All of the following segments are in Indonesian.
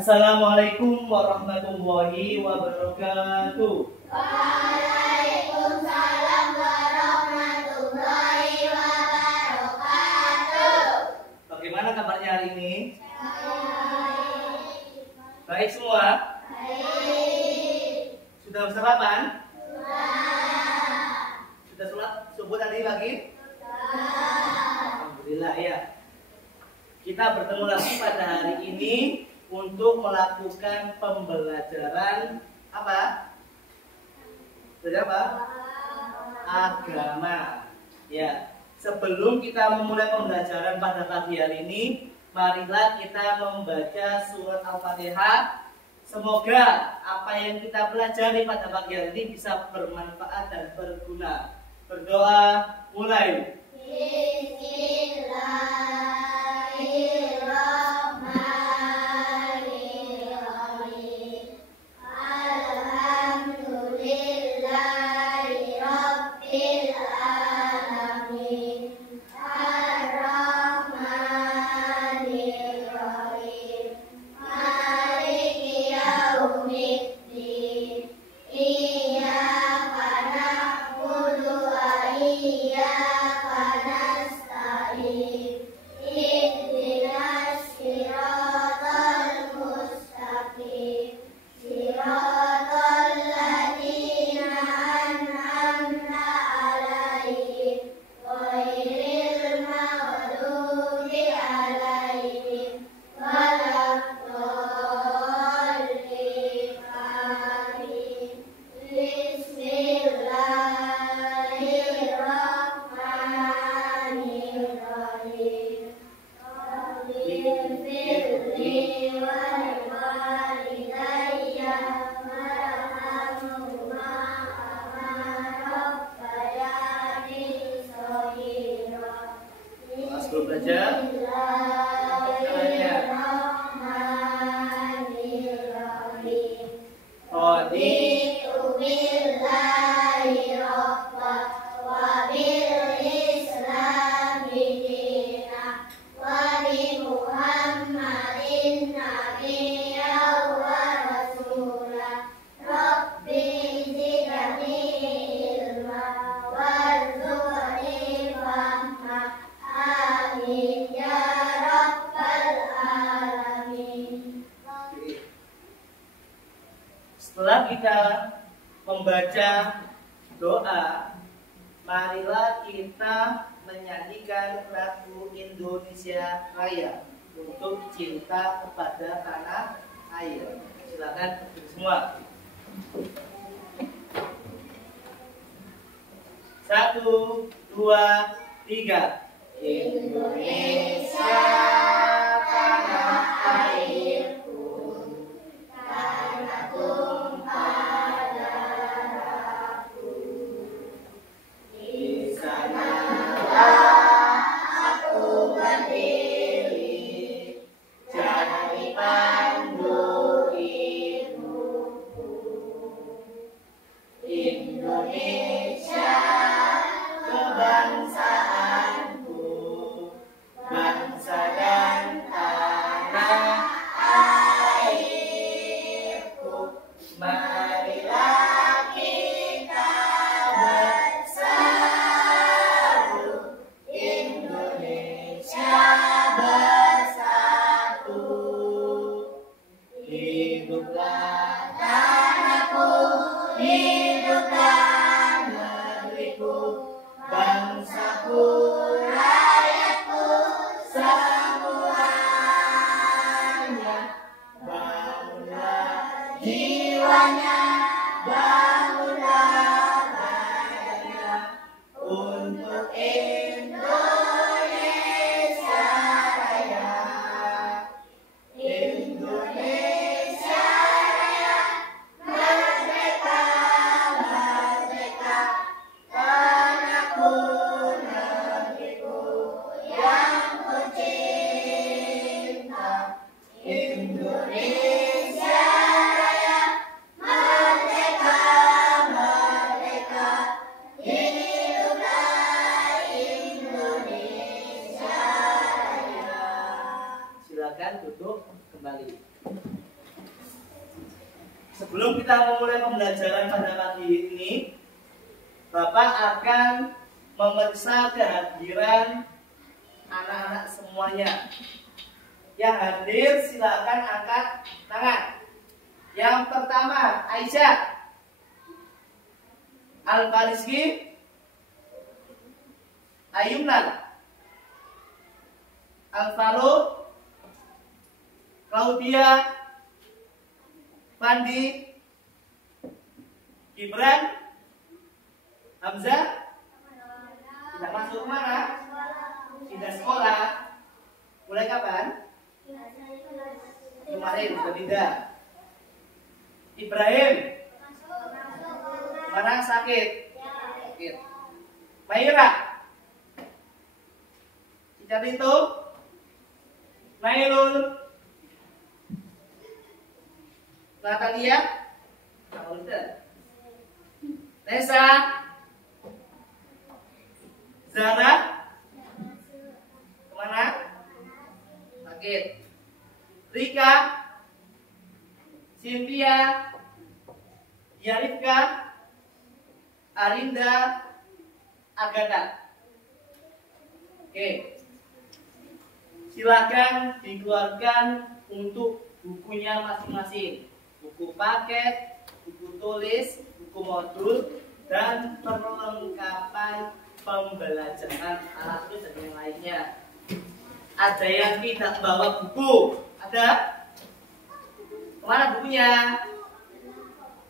Assalamualaikum warahmatullahi wabarakatuh. Waalaikumsalam warahmatullahi wabarakatuh. Bagaimana kabarnya hari ini? Baik. Baik semua? Baik. Sudah sarapan? Sudah. Sudah sholat subuh tadi pagi? Sudah. Alhamdulillah ya. Kita bertemu lagi pada hari ini untuk melakukan pembelajaran apa? Belajar apa? Agama. Ya. Sebelum kita memulai pembelajaran pada pagi hari ini, marilah kita membaca surat Al-Fatihah. Semoga apa yang kita pelajari pada pagi hari ini bisa bermanfaat dan berguna. Berdoa mulai. Bismillahirrahmanirrahim. Alhamdulillahirabbil alamin. Ar-Rahmanirrahim. Maliki yaumiddin. Iyyaka na'budu wa iyyaka nasta'in. Ihdinas siratal mustaqim. Siratal ladzina an'amta 'alaihim ghairil maghdubi 'alaihim waladdallin. Amin. Bismillahirrahmanirrahim. Rabbighfirli wa liwalidayya warhamhuma kama rabbayani shaghira. Sebelum belajar, Bismillahirrahmanirrahim. Raditu billahi rabba wa bil islami dina wa bi Muhammadin nabiyya wa rasula. Rabbi zidni ilma warzuqni fahma. Amin ya rabbal alamin. setelah kita membaca doa, marilah kita menyanyikan lagu Indonesia Raya untuk cinta kepada tanah air. Silakan semua. 1, 2, 3. Indonesia tanah airku, tanah tumpah darahku. Di sanalah aku berdiri, jadi pandu hidupku. Indonesia kebangsaanku, bangsa sebelum kita memulai pembelajaran pada pagi ini, Bapak akan memeriksa kehadiran anak-anak semuanya. Yang hadir silakan angkat tangan. Yang pertama, Aisyah, Al-Fariski, Ayumna, Al-Faruq, Claudia, Fandi, Gibran, Hamzah. Tidak masuk mana? Tidak sekolah. Mulai kapan? Kemarin sudah tidak. Ibrahim, mana sakit? Sakit. Maira, Cicat itu, Nailul, Natalia, Nesa, Zara, kemana? Sakit. Rika, Cynthia, Yarifka, Arinda, Agatha. Oke. Silakan dikeluarkan untuk bukunya masing-masing. Buku paket, buku tulis, buku modul, dan perlengkapan pembelajaran alat tulis dan yang lainnya. Ada yang tidak bawa buku? Ada? Kemana bukunya?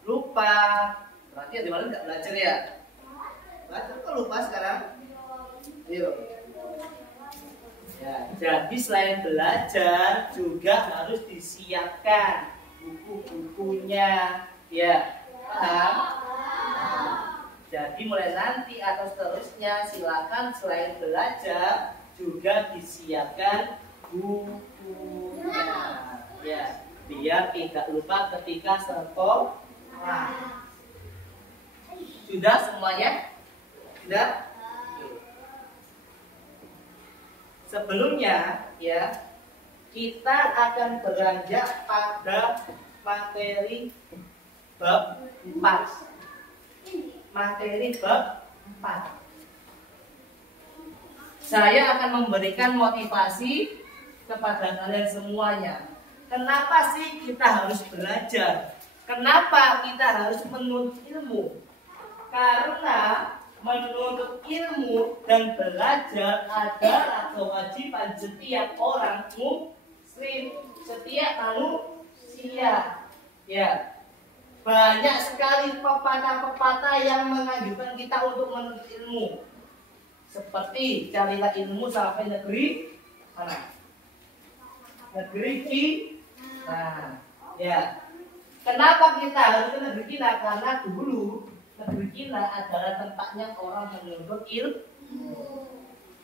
Lupa. Berarti di mana nggak belajar ya? Belajar kok lupa sekarang? Ayo. Ya, jadi selain belajar juga harus disiapkan buku-bukunya, ya, paham? Jadi mulai nanti atau seterusnya silakan selain belajar juga disiapkan bukunya, ya, biar tidak lupa ketika sekolah. Sudah semuanya? Sudah? Sebelumnya, ya, kita akan beranjak pada materi bab 4. Materi bab 4. Saya akan memberikan motivasi kepada kalian semuanya. Kenapa sih kita harus belajar? Kenapa kita harus menuntut ilmu? Karena menuntut ilmu dan belajar adalah kewajiban setiap orang muslim, setiap manusia. Ya, banyak sekali pepatah-pepatah yang menganjurkan kita untuk menuntut ilmu. Seperti carilah ilmu sampai negeri mana? Negeri Cina. Ya. Kenapa kita harus ke negeri Cina? Karena dulu negeri Cina adalah tempatnya orang menuntut ilmu.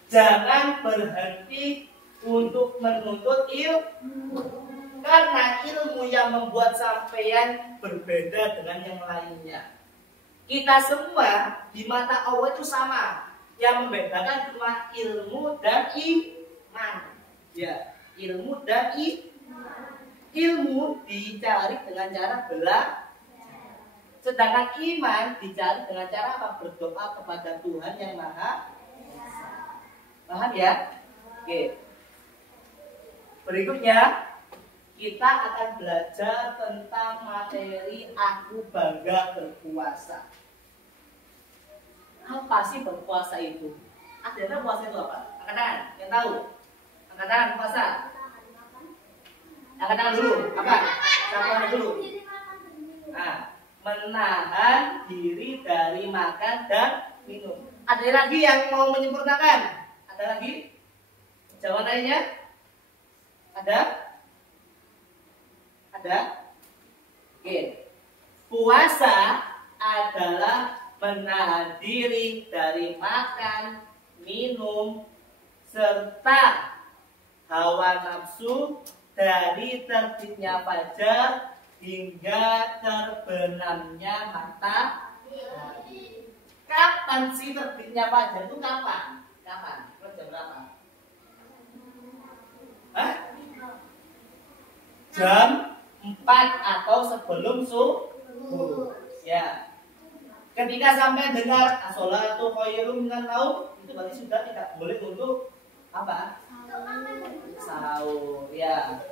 Jangan berhenti untuk menuntut ilmu. Karena ilmu yang membuat sampeyan berbeda dengan yang lainnya. Kita semua di mata Allah itu sama. Yang membedakan cuma ilmu dan iman. Ya, ilmu dan iman. Ilmu dicari dengan cara belajar. Sedangkan iman dicari dengan cara apa? Berdoa kepada Tuhan yang Maha Esa. Paham ya? Oke. Berikutnya kita akan belajar tentang materi aku bangga berpuasa. Apa sih berpuasa itu? Ada puasa itu apa? Angkat tangan, yang tahu? Angkat tangan puasa. Angkat tangan dulu. Apa? Satu tangan dulu. Nah, menahan diri dari makan dan minum. Ada lagi yang mau menyempurnakan? Ada lagi? Jawaban lainnya? Ada? Ada? Oke. Puasa adalah menahan diri dari makan, minum, serta hawa nafsu dari terbitnya fajar hingga terbenamnya matahari. Kapan sih terbitnya fajar itu kapan? Kapan? Jam berapa? Hah? Jam 4 atau sebelum subuh. Ya. Ketika sampai dengar as-sholatu khairum minan naum, itu berarti sudah tidak boleh untuk apa? Sahur. Ya.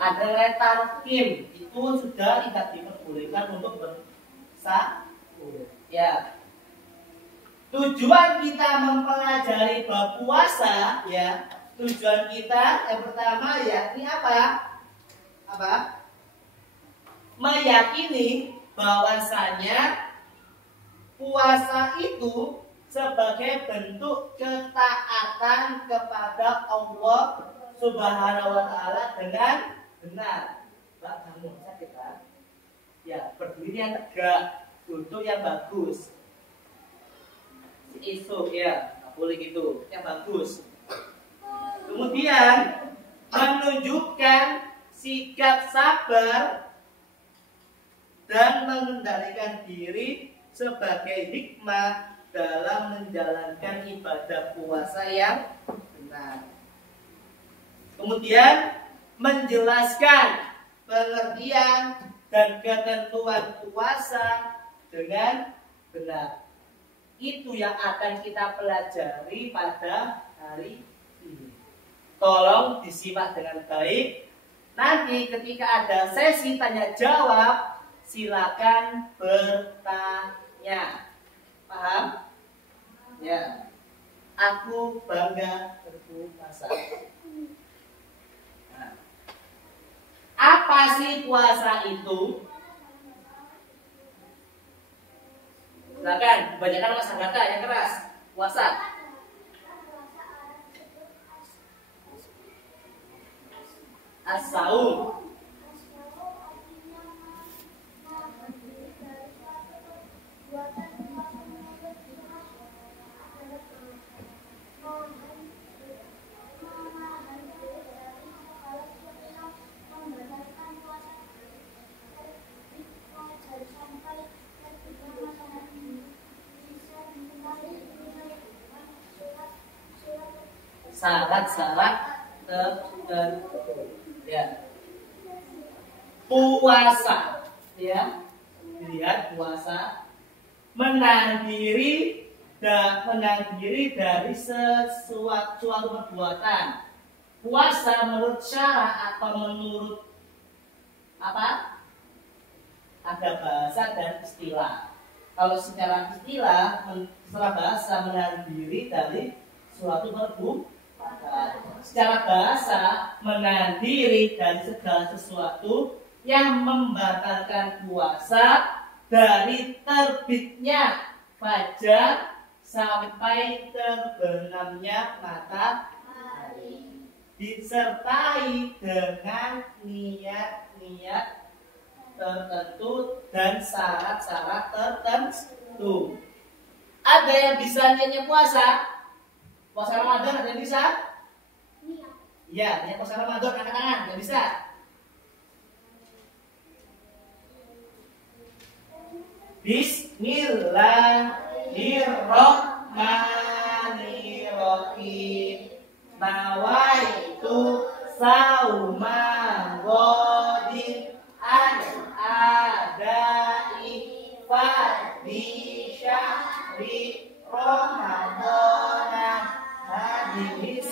Ada letarkim, itu sudah tidak diperbolehkan untuk bersahur. Ya. Tujuan kita mempelajari bab puasa, ya. Tujuan kita yang pertama yakni apa? Apa? Meyakini bahwasanya puasa itu sebagai bentuk ketaatan kepada Allah Subhanahu wa taala dengan benar. Mbak, bangun sakit kan? Ya, berdiri yang tegak, duduk yang bagus. Isu ya, nggak boleh gitu, yang bagus. Kemudian menunjukkan sikap sabar dan mengendalikan diri sebagai hikmah dalam menjalankan ibadah puasa yang benar. Kemudian menjelaskan pengertian dan ketentuan puasa dengan benar. Itu yang akan kita pelajari pada hari ini. Tolong disimak dengan baik. Nanti ketika ada sesi tanya jawab, silakan bertanya. Paham? Ya. Aku bangga berpuasa. Nah, apa sih puasa itu? Silakan, kebanyakan kata-kata yang keras. Puasa. As-saum. Syarat-syarat tertentu. Ya. Puasa, ya. Lihat puasa menahan diri dari suatu perbuatan. Puasa menurut syara atau menurut apa? Ada bahasa dan istilah. Kalau secara istilah, secara bahasa menahan diri dari suatu perbuatan. Secara bahasa menahan diri dari segala sesuatu yang membatalkan puasa dari terbitnya fajar sampai terbenamnya matahari, disertai dengan niat-niat tertentu dan syarat-syarat tertentu. Ada yang bisa niatnya puasa Ramadan, ada yang bisa? Iya, niat puasa Ramadan, angkat tangan, nggak bisa. Bismillahirrahmanirrahim. Nawaitu sauma ghodin an adai fardhi syahri Ramadana hadis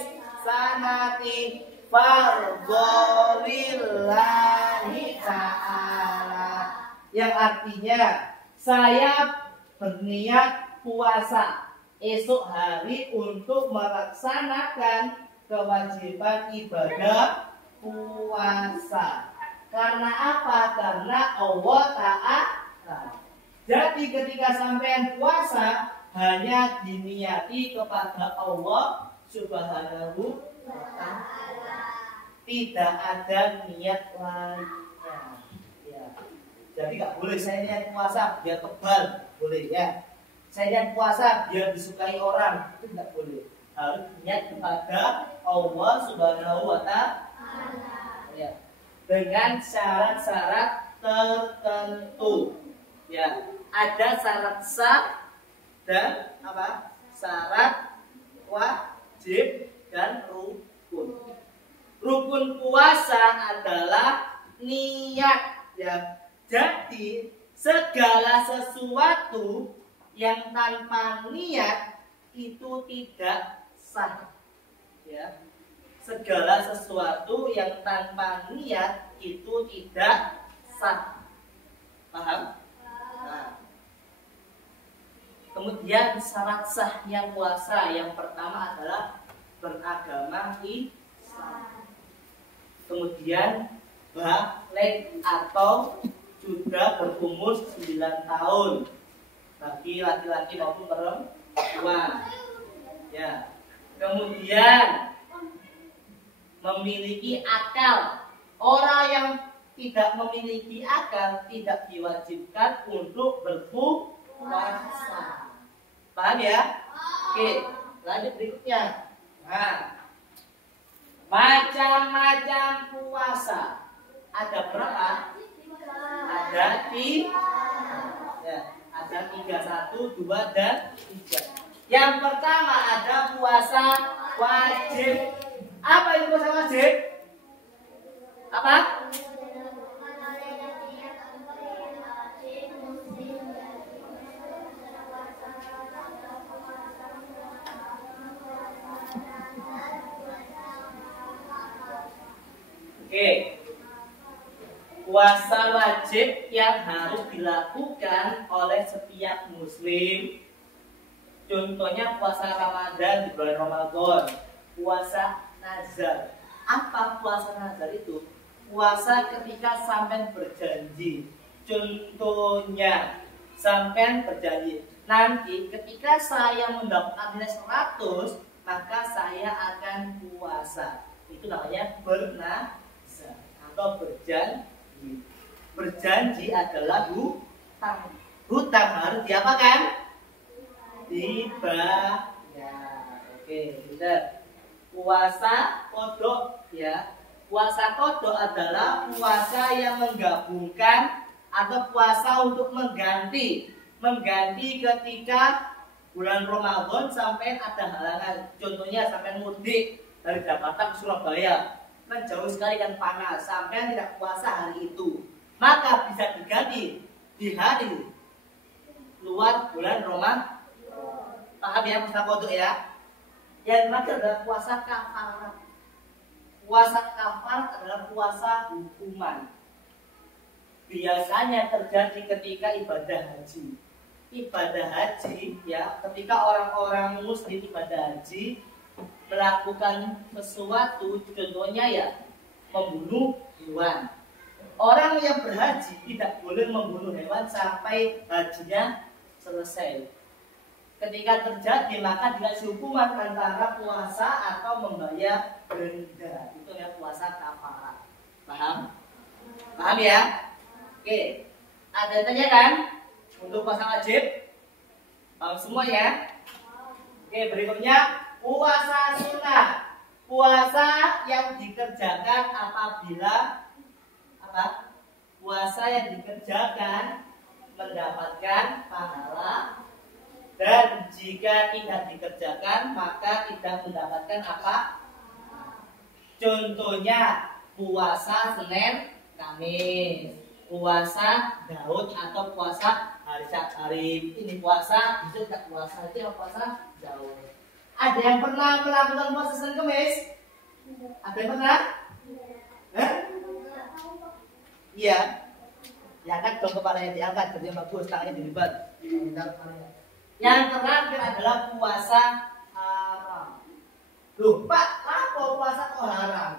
sanati fardholillahi ta'ala, yang artinya saya berniat puasa esok hari untuk melaksanakan kewajiban ibadah puasa. Karena apa? Karena Allah Ta'ala. Jadi ketika sampean puasa hanya diniati kepada Allah Subhanahu wa ta'ala. Tidak ada niat lainnya. Ya. Jadi nggak boleh saya niat puasa biar tebal, boleh ya. Saya niat puasa biar disukai orang, itu nggak boleh. Harus niat kepada Allah Subhanahu wa ta'ala. Ya. Dengan syarat-syarat tertentu. Ya, ada syarat sah dan apa? Syarat wajib dan rukun. Rukun puasa adalah niat, ya. Jadi segala sesuatu yang tanpa niat itu tidak sah. Ya. Segala sesuatu yang tanpa niat itu tidak sah. Paham? Nah. Kemudian syarat sahnya puasa yang pertama adalah beragama Islam. Kemudian balik atau sudah berumur 9 tahun bagi laki-laki maupun perempuan. Ya. Kemudian memiliki akal. Orang yang tidak memiliki akal tidak diwajibkan untuk berpuasa. Paham ya? Oke, lanjut berikutnya. Nah, macam-macam puasa ada berapa? Ada 3. Ya, ada 3, 1, 2, dan 3. Yang pertama ada puasa wajib. Apa itu puasa wajib? Apa? Oke. Puasa wajib yang harus dilakukan oleh setiap muslim. Contohnya puasa Ramadan di bulan Ramadan, puasa nazar. Apa puasa nazar itu? Puasa ketika sampean berjanji. Contohnya, sampean berjanji, nanti ketika saya mendapatkan nilai 100, maka saya akan puasa. Itu namanya bernazar atau berjanji. Berjanji adalah hutang. Hutang harus diapakan? Dibayar. Oke, benar. Puasa kodok ya. Puasa kodok adalah puasa yang menggabungkan atau puasa untuk mengganti ketika bulan Ramadan sampai ada halangan. Contohnya sampai mudik dari Jakarta ke Surabaya, kan jauh sekali kan panas, sampai tidak puasa hari itu, maka bisa diganti di hari luar bulan Ramadan. Paham ya puasa kodok ya? Yang terakhir adalah puasa kafarat. Puasa kafarat adalah puasa hukuman. Biasanya terjadi ketika ibadah haji. Ibadah haji ya, ketika orang-orang muslim ibadah haji melakukan sesuatu, contohnya ya membunuh hewan. Orang yang berhaji tidak boleh membunuh hewan sampai hajinya selesai. Ketika terjadi maka dikasih hukuman antara puasa atau membayar denda. Itu ya puasa kafarat. Paham? Paham ya? Oke. Ada yang tanya kan? Untuk puasa wajib? Paham semua ya? Oke, berikutnya puasa sunnah. Puasa yang dikerjakan apabila apa? Puasa yang dikerjakan mendapatkan pahala. Dan jika tidak dikerjakan maka tidak mendapatkan apa? Contohnya puasa Senin Kamis, puasa Daud atau puasa hari Syarif. Ini puasa, itu tidak puasa, itu puasa Daud. Ada yang pernah melakukan puasa Senin Kamis? Ada yang pernah? Iya. Ya kan dong kepalanya diangkat, jadi bagus, tangannya dilibat. Yang terakhir adalah puasa haram. Loh Pak, apa puasa kok haram?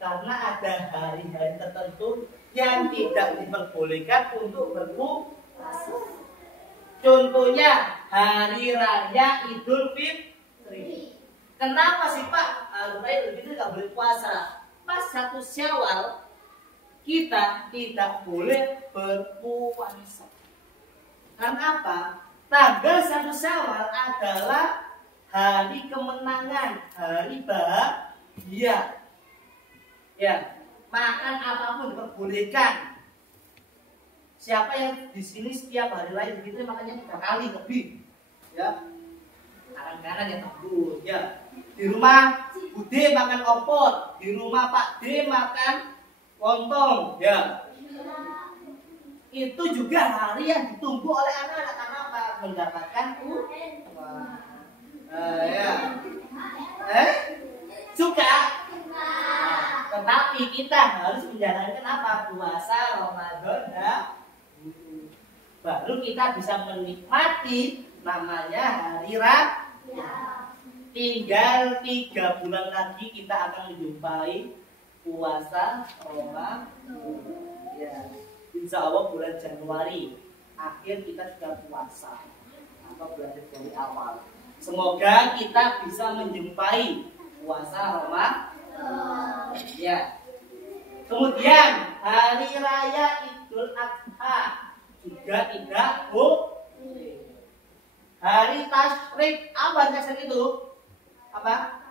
Karena ada hari-hari tertentu yang tidak diperbolehkan untuk berpuasa. Contohnya hari raya Idul Fitri. Kenapa sih Pak? Hari raya Idul Fitri nggak boleh puasa. Pas 1 Syawal kita tidak boleh berpuasa. Karena apa? Tanggal 1 Syawal adalah hari kemenangan, hari bahagia. Ya, makan apapun diperbolehkan. Siapa yang di sini setiap hari raya begitu makannya 3 kali lebih, ya. Kanan-kanan yang bagus, ya. Di rumah Bude makan opor, di rumah Pak D makan lontong, ya. itu juga hari yang ditunggu oleh anak-anak karena apa? Mendapatkan uang. Ya. Suka. Tetapi kita harus menjalankan apa? Puasa Ramadan baru kita bisa menikmati namanya hari raya. Tinggal 3 bulan lagi kita akan menjumpai puasa Ramadan. Ya. Insya Allah bulan Januari akhir kita sudah puasa atau bulan Februari awal. Semoga kita bisa menjumpai puasa Ramadan. Ya. Kemudian hari raya Idul Adha juga tidak boleh. Hari tasyrik apa tasyrik itu? Apa?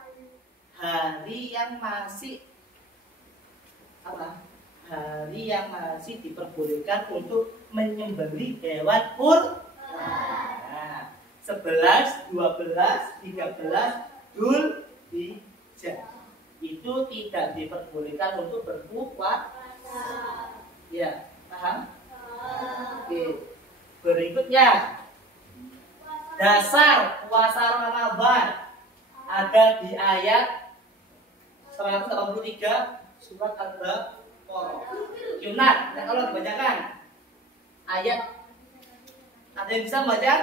Hari yang masih apa? Hari yang masih diperbolehkan untuk menyembelih hewan kurban. Nah, 11, 12, 13 Dzulhijjah itu tidak diperbolehkan untuk berpuasa. Ya, paham? Oke. Berikutnya dasar puasa Ramadan ada di ayat 183 surat Al-Baqarah. Yunat, nah kalau dibacakan ayat, ada yang bisa membaca?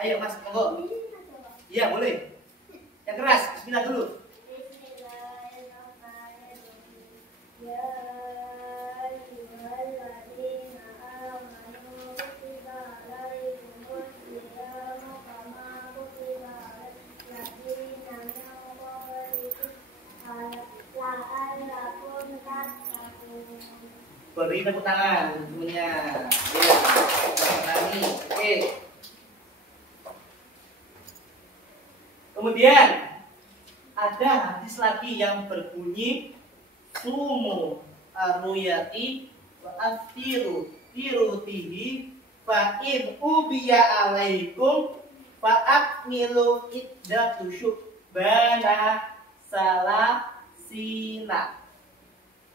Ayo mas, monggo. Iya boleh. Yang keras, bismillah dulu. Beri tepuk tangan semuanya. Ya, tangi. Oke. Kemudian ada hadis lagi yang berbunyi sumu aruyati wa afiru firutihi fa in ubiya alaikum fa akmilu iddatu syubbana salasina.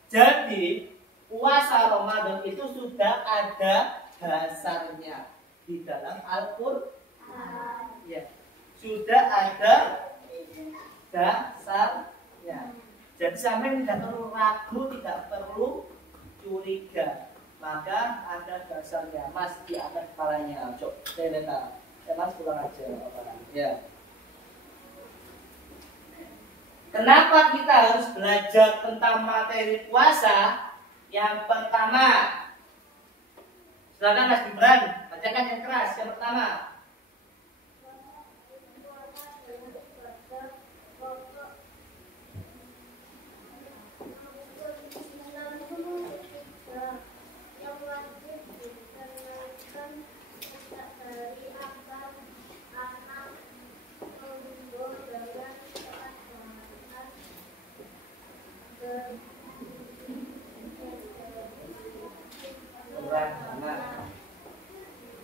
Jadi puasa Ramadan itu sudah ada dasarnya di dalam Al-Qur'an. Ya. Sudah ada dasarnya. Jadi sampai tidak perlu ragu, tidak perlu curiga. Maka ada dasarnya. Mas di atas kepalanya. Cok, saya letak. Mas pulang aja. Ya. Kenapa kita harus belajar tentang materi puasa? Yang pertama, silakan Mas Gibran, bacakan yang keras. Yang pertama,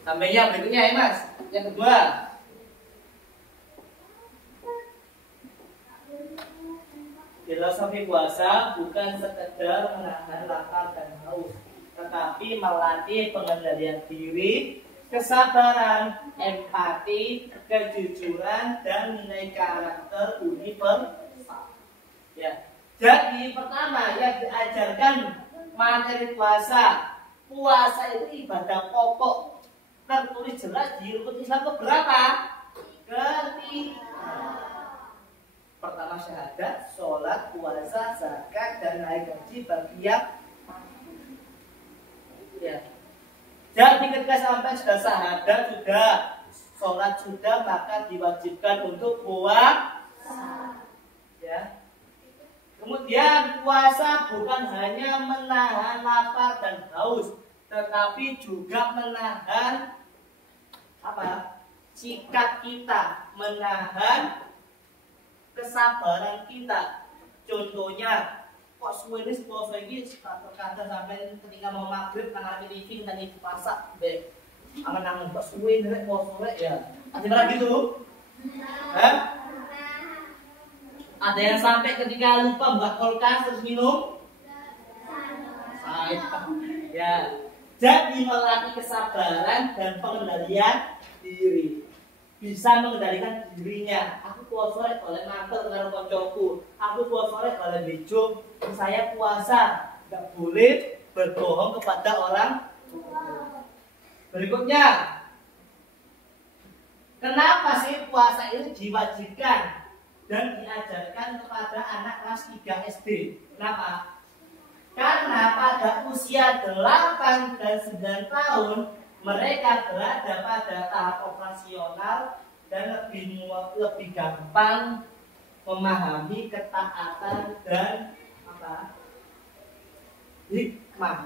sampainya berikutnya ya Mas. Yang kedua, filosofi puasa bukan sekedar menahan lapar dan haus, tetapi melatih pengendalian diri, kesabaran, empati, kejujuran, dan nilai karakter universal. Ya. Jadi pertama yang diajarkan materi puasa, puasa itu ibadah pokok. Tertulis jelas di rukun Islam keberapa? Ketiga. Pertama syahadat, sholat, puasa, zakat, dan naik haji bagi yang ya. Jadi ketika sampai sudah syahadat, sudah sholat, sudah maka diwajibkan untuk puasa. Ya. Kemudian puasa bukan hanya menahan lapar dan haus, tetapi juga menahan apa? Sikap kita, menahan kesabaran kita. Contohnya, kok suwe ini puasa ini terkadang sampai ketika mau maghrib nang TV dan ibu pasak, deh. Angan-angan kok suwe ini puasa ya. Ada pernah gitu? Hah? Ada yang sampai ketika lupa buat kulkas terus minum? Ya. Jadi melatih kesabaran dan pengendalian diri. Bisa mengendalikan dirinya. Aku puasa oleh mantel karo koncoku. Aku puasa oleh bejo. Saya puasa, nggak boleh berbohong kepada orang. Berikutnya, kenapa sih puasa ini diwajibkan dan diajarkan kepada anak kelas 3 SD? Kenapa? Karena pada usia 8 dan 9 tahun mereka berada pada tahap operasional dan lebih gampang memahami ketaatan dan hikmah,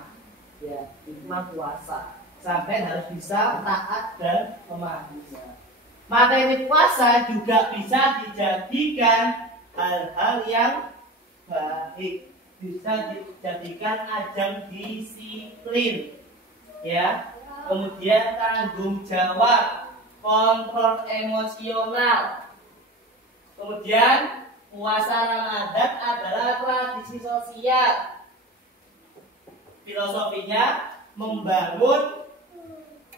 ya, hikmah puasa. Sampai harus bisa taat dan memahaminya. Materi puasa juga bisa dijadikan hal-hal yang baik, bisa dijadikan ajang disiplin, ya. Kemudian tanggung jawab, kontrol emosional. Kemudian puasa Ramadan adalah tradisi sosial. Filosofinya membangun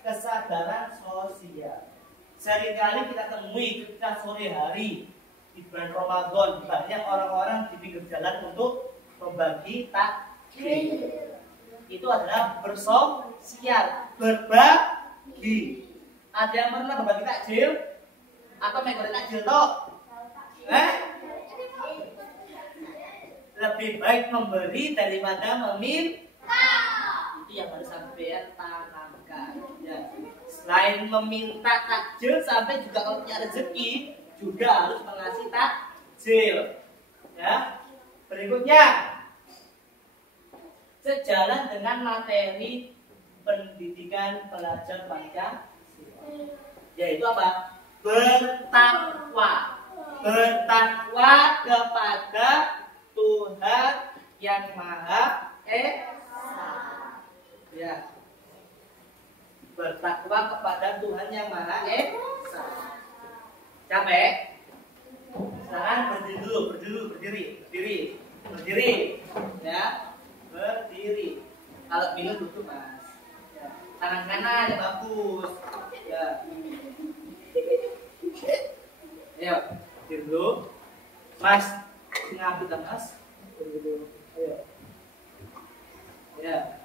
kesadaran sosial. Seringkali kita temui ketika sore hari di bulan Ramadan banyak orang-orang di pinggir jalan untuk membagi takjil. Itu adalah bersosial, berbagi. Ada yang pernah berbagi takjil? Atau menggoreng takjil toh? Lebih baik memberi daripada meminta. Itu yang harus sampai tanamkan. Ya. Selain meminta takjil, sampai juga kalau punya rezeki juga harus mengasih takjil. Ya. Berikutnya, sejalan dengan materi pendidikan pelajar Pancasila, yaitu apa? Bertakwa. Bertakwa kepada Tuhan yang Maha Esa. Ya. Bertakwa kepada Tuhan yang Maha Esa. Capek? Silakan berdiri. Ya. Berdiri. Kalau minum duduk, Mas. Ya. Tangan kanan yang bagus. Ya. Ayo, berdiri dulu. Mas, ngapit Mas. Berdiri dulu. Ayo. Ya.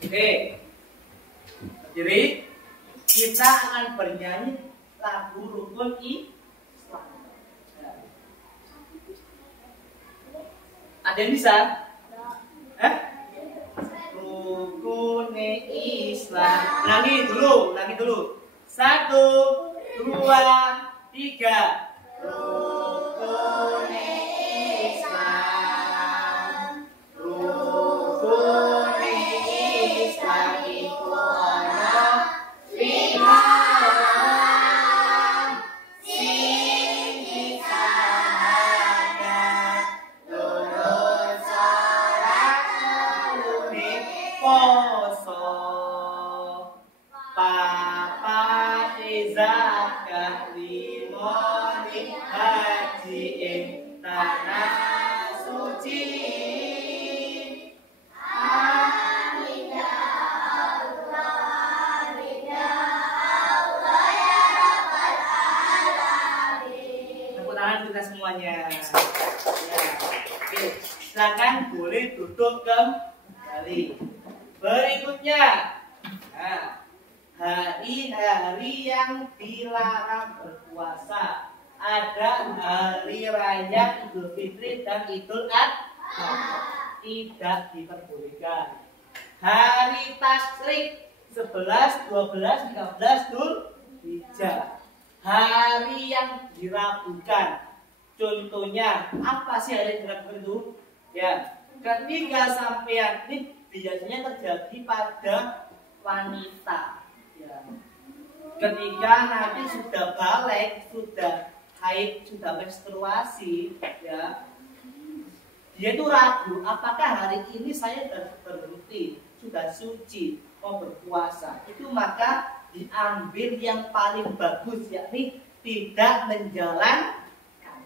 Oke. Berdiri. Kita akan bernyanyi lagu rukun Islam. Ada yang bisa? Rukun Islam. Ulangi dulu. 1, 2, 3. Rukun Islam. Rukun Islam iku ana zakat limoni haji ing tanah suci. Amin ya Allah ya Rabbal alamin. Tepuk tangan kita semuanya. Ya. Oke, silakan boleh duduk kembali. Berikutnya, nah, hari-hari yang dilarang berpuasa. Ada hari raya Idul Fitri dan Idul Adha, tidak diperbolehkan. Hari tasyrik 11, 12, 13 Dzulhijjah, hari yang diragukan. Contohnya apa sih hari yang diragukan itu? Ya, ketika sampean ini biasanya terjadi pada wanita. Ya. Ketika nanti sudah balik, sudah haid, sudah menstruasi, ya, dia itu ragu, apakah hari ini saya sudah berhenti, sudah suci, mau berpuasa. Itu maka diambil yang paling bagus, yakni tidak menjalankan.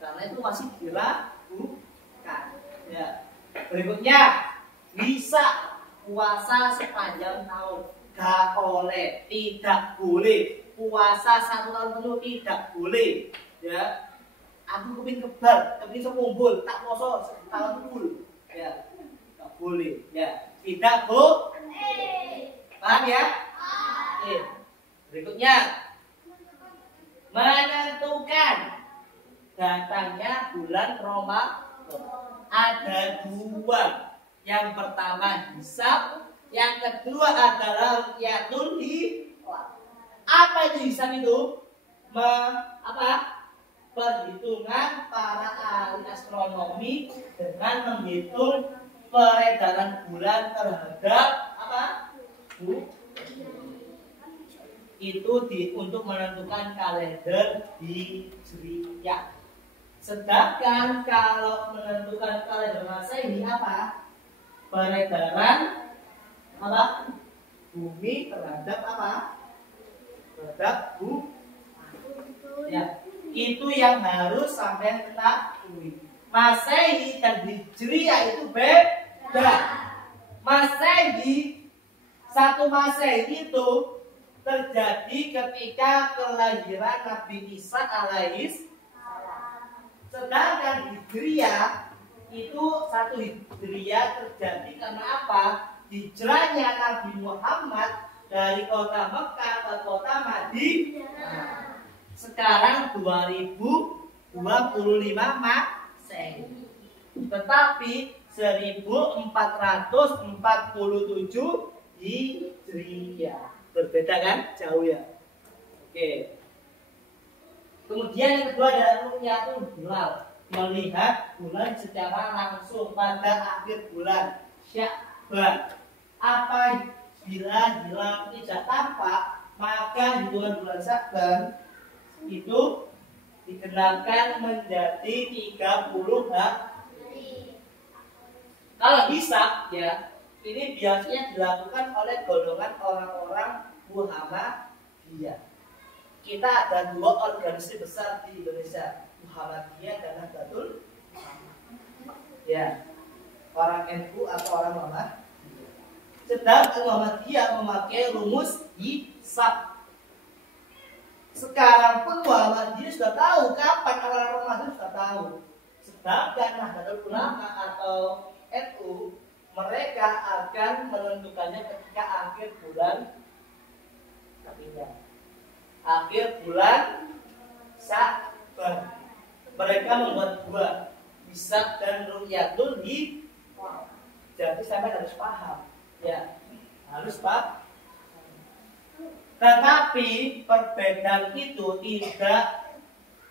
Karena itu masih diragukan. Ya. Berikutnya, bisa puasa sepanjang tahun. Gak boleh, tidak boleh. Puasa 1 tahun penuh tidak boleh. Ya. Aku kepin kebal, kepin sekumpul, tak poso setahun full. Ya. Gak boleh. Ya. Tidak boleh. Paham ya? Oke. Berikutnya, menentukan datangnya bulan Ramadan. Ada 2. Yang pertama hisab, yang kedua adalah ru'yatul hilal. Apa itu hisab itu? Perhitungan para ahli astronomi dengan menghitung peredaran bulan terhadap itu untuk menentukan kalender Hijriyah. Sedangkan kalau menentukan kalender Masehi peredaran bumi terhadap terhadap bumi. Ya, itu yang harus sampai ketahui. Masehi dan Hijriyah itu beda. Masehi, 1 Masehi itu terjadi ketika kelahiran Nabi Isa alaihis. Sedangkan Hijriyah itu 1 Hijriyah terjadi karena apa? Hijrahnya Nabi Muhammad dari kota Mekah ke kota Madinah. Sekarang 2025 Masehi. Tetapi 1447 Hijriyah. Berbeda kan? Jauh ya. Oke. Kemudian yang kedua adalah ru'yatul hilal, melihat bulan secara langsung pada akhir bulan Sya'ban. Apabila hilal tidak tampak, maka hitungan bulan Sya'ban itu dikenakan menjadi 30 hari. Kalau hisab ya, ini biasanya dilakukan oleh golongan orang-orang Muhammadiyah. Kita ada 2 organisasi besar di Indonesia, Muhammadiyah dan Nahdlatul Ulama. Ya, orang NU atau orang Muhammadiyah. Sedangkan Muhammadiyah memakai rumus hisab. Sekarang pun Muhammadiyah sudah tahu kapan awal Ramadan, sudah tahu. Sedangkan Nahdlatul Ulama atau NU, mereka akan menentukannya ketika akhir bulan akhir bulan Sya'ban. Mereka membuat 2, hisab dan ru'yatul hilal. Jadi sampai harus paham, ya, harus paham. Tetapi perbedaan itu tidak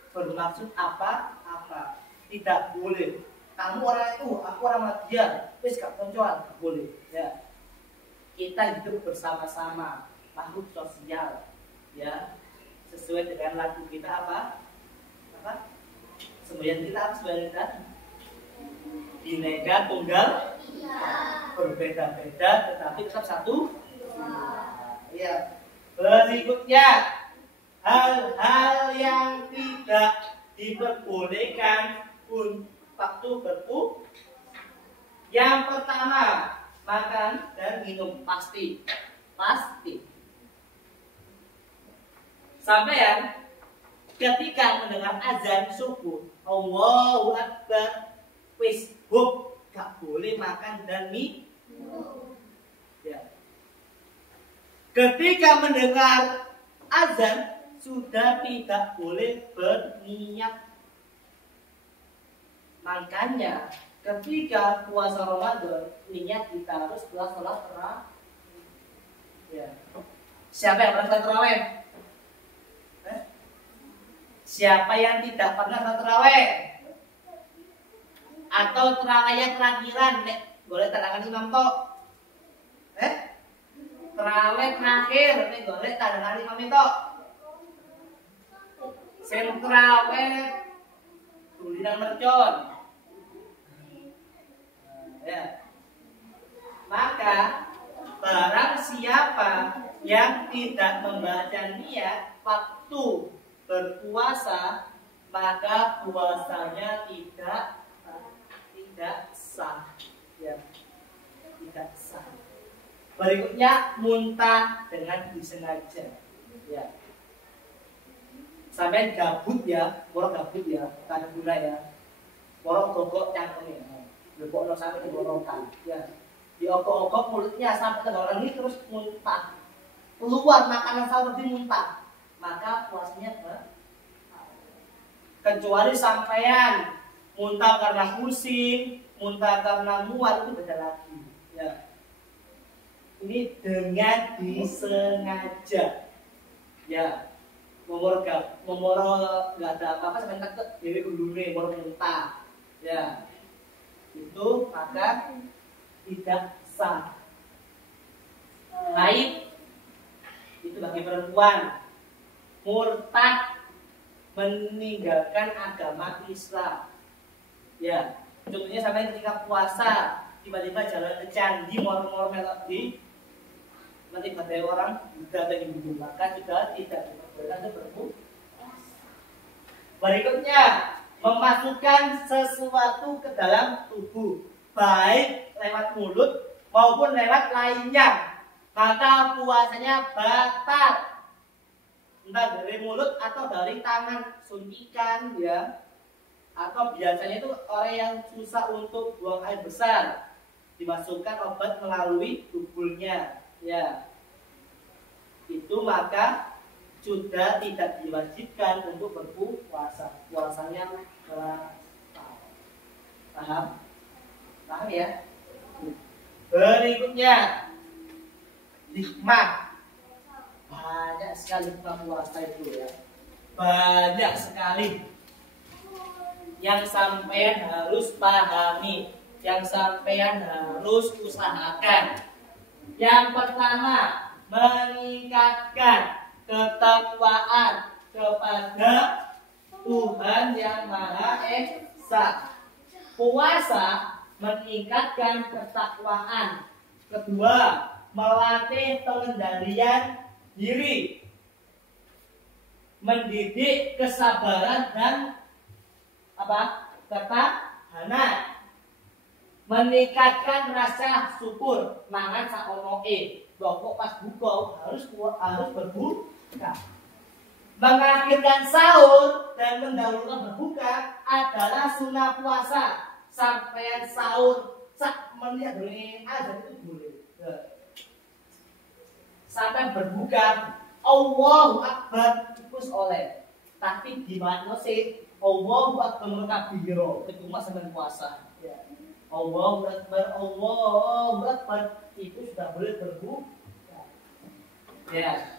bermaksud apa-apa. Tidak boleh. Kamu orang itu, aku orang Madya, wis gak koncoan, gak boleh. Ya. Kita hidup bersama-sama, makhluk sosial, ya. Sesuai dengan lagu kita semboyan kita semboyan kita Bineka Tunggal berbeda-beda tetapi tetap satu. Ya. Berikutnya, hal-hal yang tidak diperbolehkan waktu berpuasa. Yang pertama, makan dan minum pasti. Sampean ketika mendengar azan subuh, Allahu Akbar, wis gak boleh makan dan minum. Ya. Ketika mendengar azan sudah tidak boleh berniat. Makanya ketika puasa Ramadan niat kita harus setelah sholat tarawih. Ya. Siapa yang pernah sholat tarawih? Siapa yang tidak pernah sholat tarawih? Atau tarawihnya terakhiran? Boleh tandangan imam toh? Tarawih terakhir, boleh tandangan imam itu. Sen tarawih tulisan mercon. Ya. Maka barang siapa yang tidak membaca niat waktu puasa, maka puasanya tidak sah. Ya, tidak sah. Berikutnya muntah dengan disengaja. Ya. Sampai gabut ya, orang gabut ya, kan guna ya. Orang gogok cangkemnya. Lebok sampai tenggorokan. Ya. Diogok-ogok mulutnya sampai tenggorokan ini terus muntah. Keluar makanan sahur di muntah. Maka puasanya kecuali sampean muntah karena pusing, muntah karena mual, itu beda lagi. Ya. Ini dengan disengaja. Ya. Memoro nggak ada apa-apa sampai takut jadi gulune mau muntah. Ya. Itu maka tidak sah. Haid itu bagi perempuan, murtad meninggalkan agama Islam. Ya, contohnya sampai ketika puasa tiba-tiba jalan ke candi mor-mor melok di nanti pada orang Buddha dan Hindu, maka juga tidak diperbolehkan berpuasa. Berikutnya, memasukkan sesuatu ke dalam tubuh, baik lewat mulut maupun lewat lainnya, maka puasanya batal. Entah dari mulut atau dari tangan, suntikan ya. Atau biasanya itu orang yang susah untuk buang air besar, dimasukkan obat melalui tubuhnya, ya. Itu maka sudah tidak diwajibkan untuk berpuasa. Puasanya batal. Paham? Paham ya? Berikutnya hikmah. Banyak sekali puasa itu ya. Banyak sekali yang sampean harus pahami, yang sampean harus usahakan. Yang pertama, meningkatkan ketakwaan kepada Tuhan yang Maha Esa. Puasa meningkatkan ketakwaan. Kedua, melatih pengendalian diri, mendidik kesabaran dan ketahanan, meningkatkan rasa syukur, mangan saonoe, pokok pas buka harus berbuka. Mengakhirkan sahur dan mendahulukan berbuka adalah sunnah puasa. Sampai sahur sak menit ini aja itu boleh. Sampai berbuka Allahu Akbar terus oleh. Tapi di mana sih Allahu Akbar kabiro itu masa puasa. Ya. Allahu Akbar itu sudah boleh berbuka. Ya.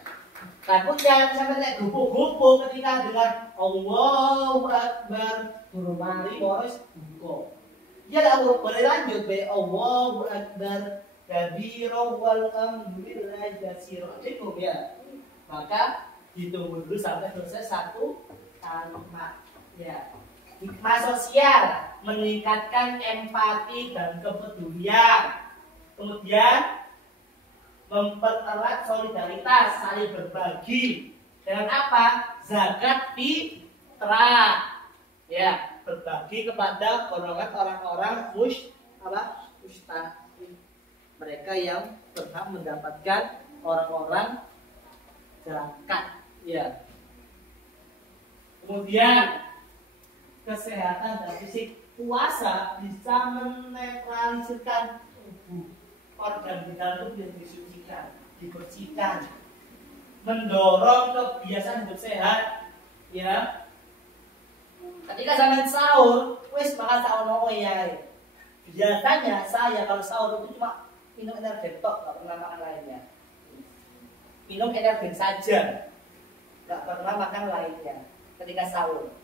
Takutnya sampai gupu-gupu ketika dengar Allahu Akbar turun mari boros buka. Dia tidak boleh lanjut be Allahu Akbar kabiro walhamdulillah katsira. Cukup ya. Maka ditunggu dulu sampai selesai satu kalimat. Ya. Hikmah sosial, meningkatkan empati dan kepedulian. Kemudian mempererat solidaritas, saling berbagi. Dengan apa? Zakat fitrah. Ya, berbagi kepada golongan orang-orang mustahil. Mereka yang berhak mendapatkan orang-orang zakat. Ya. Kemudian kesehatan dan fisik. Puasa bisa menetralisirkan tubuh, organ di dalam tubuh yang disucikan, dibersihkan, mendorong kebiasaan hidup sehat. Ya, ketika zaman sahur, wes makan sahur ya. Biasanya saya kalau sahur itu cuma minum energen tok, nggak pernah makan lainnya. Minum energen saja, nggak pernah makan lainnya. Ketika sahur.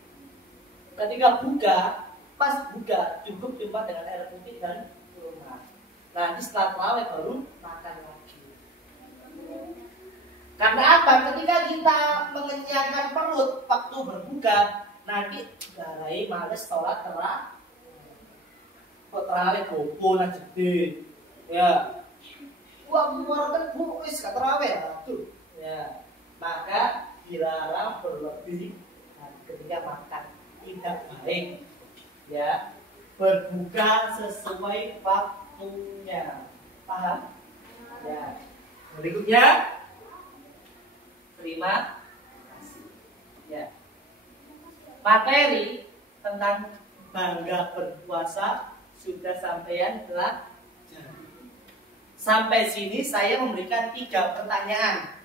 Ketika buka, pas buka cukup cuma dengan air putih dan kurma. Nanti setelah terawih baru makan lagi. Karena apa? Ketika kita mengenyangkan perut waktu berbuka, nanti garai males sholat terawih. Kok terawih bobo lah gede. Ya. Wah, keluarkan bu, wis gak terawih. Tuh. Ya. Maka dilarang berlebih. ketika makan, tidak baik. Ya, berbuka sesuai waktunya. Paham? Ya. Berikutnya, terima kasih. Ya. Materi tentang bangga berpuasa sudah sampean pelajari. Sampai sini saya memberikan 3 pertanyaan.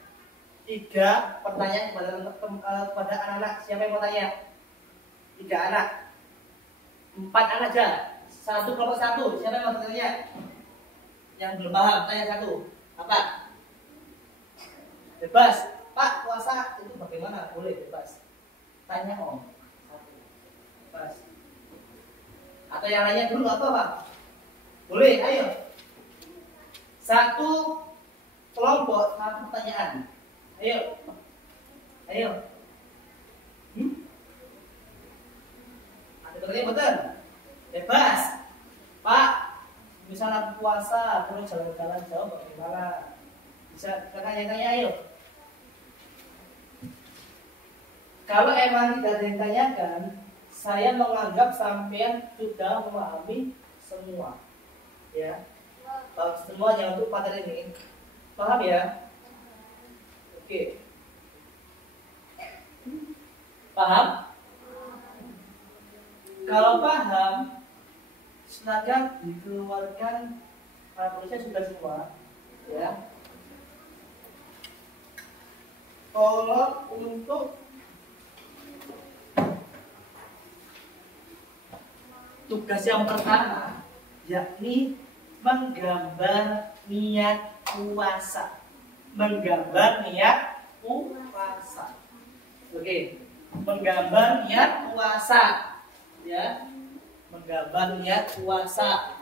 3 pertanyaan kepada anak-anak. Siapa yang mau tanya? 3 anak. 4 anak aja. 1 kelompok 1. Siapa yang mau tanya? Yang belum paham, tanya 1. Apa? Bebas. Pak, puasa itu bagaimana? Boleh bebas. Tanya om. 1. Bebas. Atau yang lainnya dulu apa Pak? Boleh, ayo. 1 kelompok 1 pertanyaan. Ayo. Ayo. Ada pertanyaan betul? Bebas. Pak, misalnya puasa terus jalan-jalan jauh bagaimana? Bisa tanya-tanya ayo. Kalau emang tidak ada yang tanyakan, saya menganggap sampean sudah memahami semua. Ya. Semuanya untuk materi ini. Paham ya? Oke. Paham? Kalau paham, silakan dikeluarkan tulisnya sudah semua. Ya. Tolong untuk tugas yang pertama, yakni menggambar niat puasa. Menggambar niat puasa. Oke, menggambar niat puasa. Ya, menggambar niat puasa.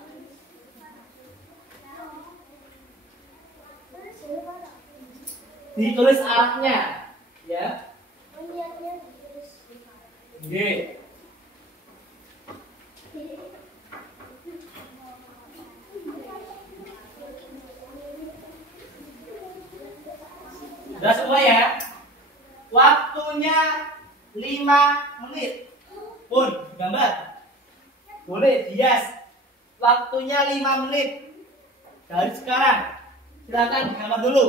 Ditulis arahnya, ya. Oke. Sudah semua ya. Waktunya 5 menit. Pun gambar. Boleh hias. Waktunya 5 menit. Dari sekarang. Silakan gambar dulu.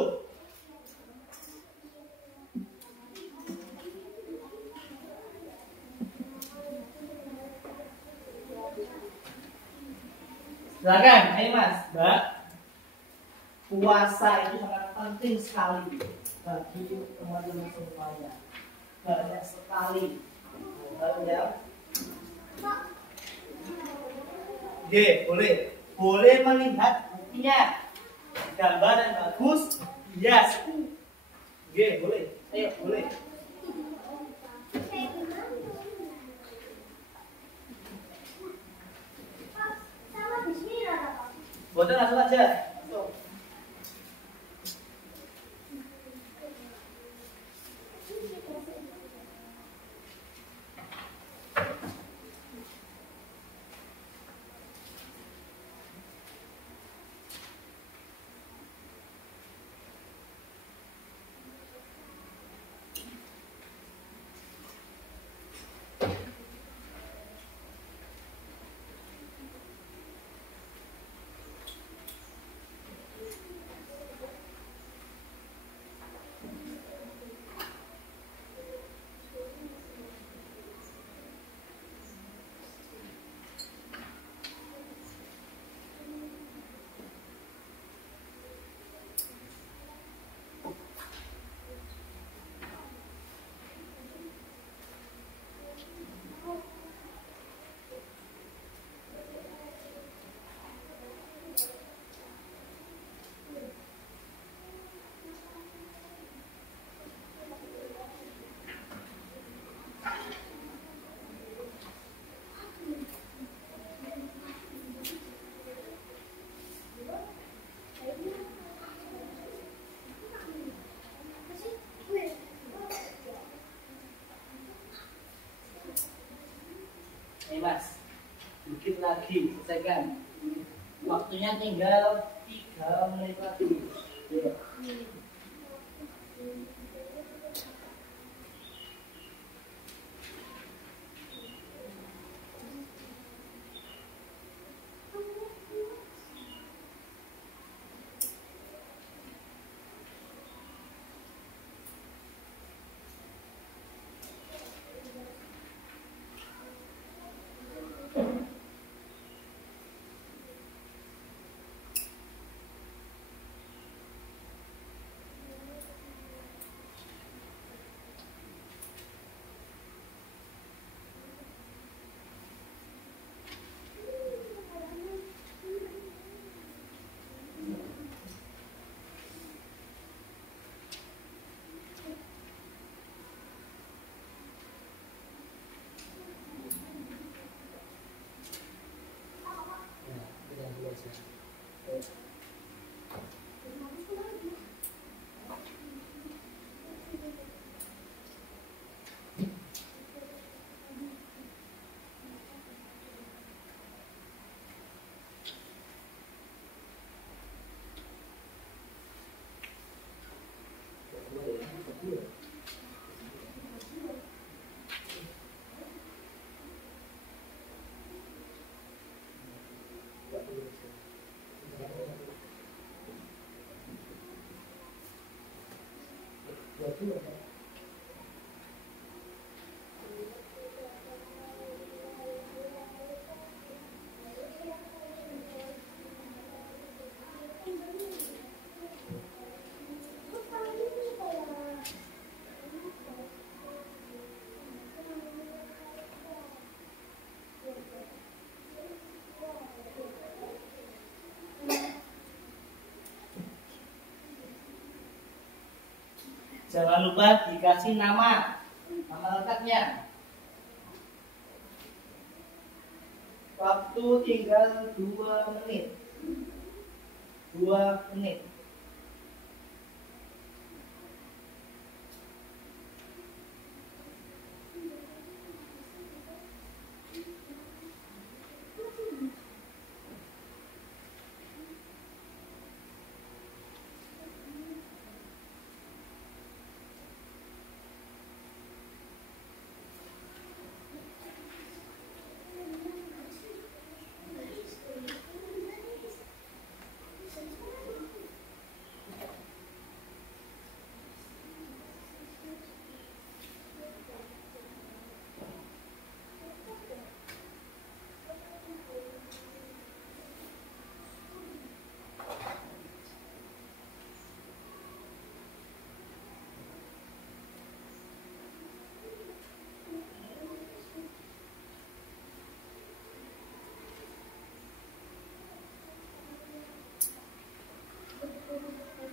Silakan, ayo Mas, Mbak. Puasa itu sangat penting sekali bagi teman-teman semuanya. Banyak sekali. Ya. Oke, boleh. Boleh melihat buktinya. Gambar yang bagus, hias. Oke, boleh. Ayo, boleh. Boleh langsung aja. Mas, dikit lagi, selesaikan. Waktunya tinggal 3 menit lagi. Ya. Jangan lupa dikasih nama lengkapnya. Waktu tinggal 2 menit. 2 menit.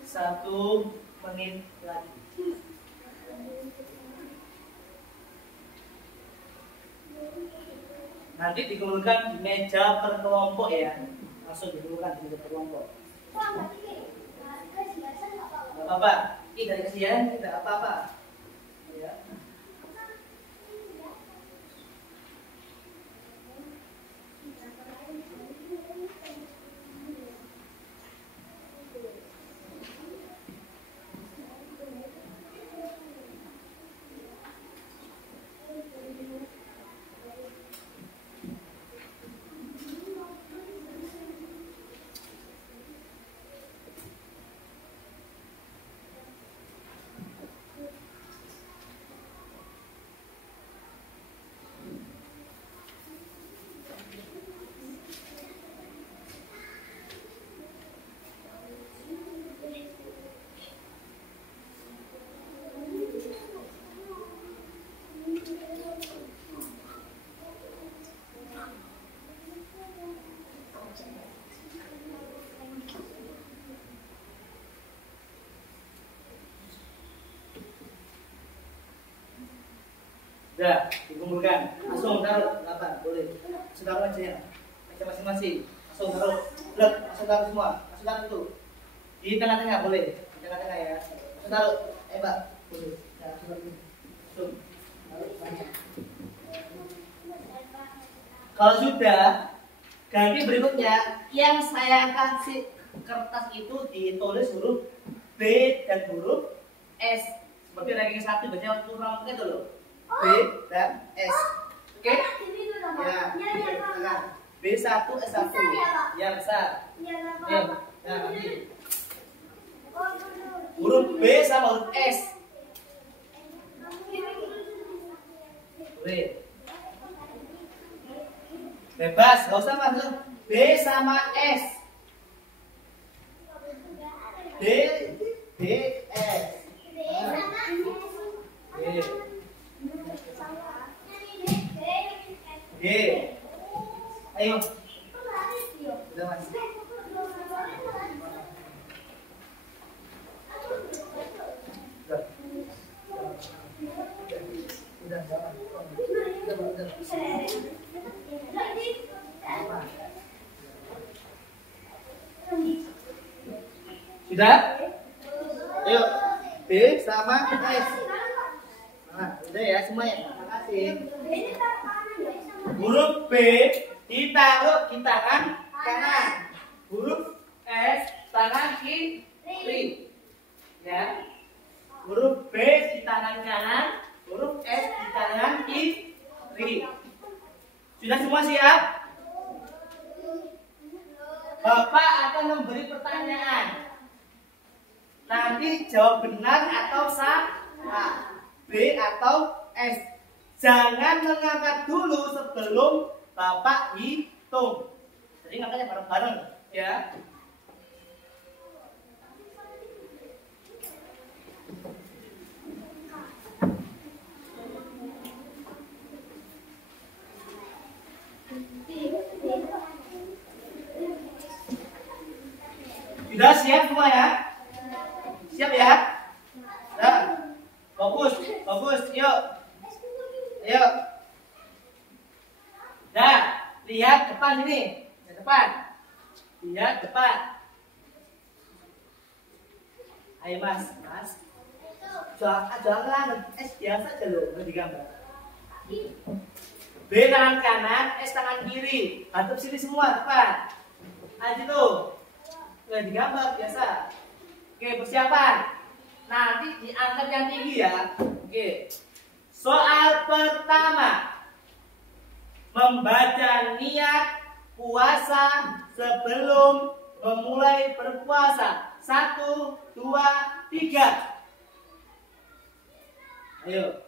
Satu menit lagi. Nanti dikumpulkan di meja per kelompok ya. Langsung dikumpulkan di meja per kelompok. Gak apa-apa. Ini dari kesian tidak apa-apa. Ya. Sudah dikumpulkan, langsung taruh apa boleh, langsung taruh aja ya, meja masing-masing, langsung taruh, langsung taruh semua, langsung taruh itu di tengah-tengah boleh, di tengah-tengah ya, langsung taruh, Mbak boleh, ya, langsung taruh banyak. Kalau sudah, ganti berikutnya yang saya kasih kertas itu ditulis huruf B dan huruf S seperti ranking 1 baca waktu kurang itu loh. B dan S. Oke? Ya. B1 S1. Ya besar. Ya. Nah, nanti. Huruf B sama huruf S. Boleh. Bebas, nggak usah masuk. B sama S. B S. B. G. Ayo. Udah Mas. Sudah? Ayo, B sama S. Nah, udah ya semuanya. Terima kasih. Huruf B ditaruh di tangan kanan. Huruf S tangan kiri. Ya. Huruf B di tangan kanan, huruf S di tangan kiri. Sudah semua siap? Bapak akan memberi pertanyaan. Nanti jawab benar atau salah, B atau S. Jangan mengangkat dulu sebelum Bapak hitung. Jadi ngangkatnya bareng-bareng, ya. Sudah siap semua ya? Siap ya? Nah, fokus, yuk. Ayo. Nah, lihat depan ini. Lihat depan. Ayo mas. Jangan S biasa aja loh, di gambar. B tangan kanan, S tangan kiri. Hadap sini semua depan. Ayo tuh. Di gambar biasa. Oke, persiapan. Nanti diangkat yang tinggi ya. Oke. Soal pertama. Membaca niat puasa sebelum memulai berpuasa. 1, 2, 3. Ayo.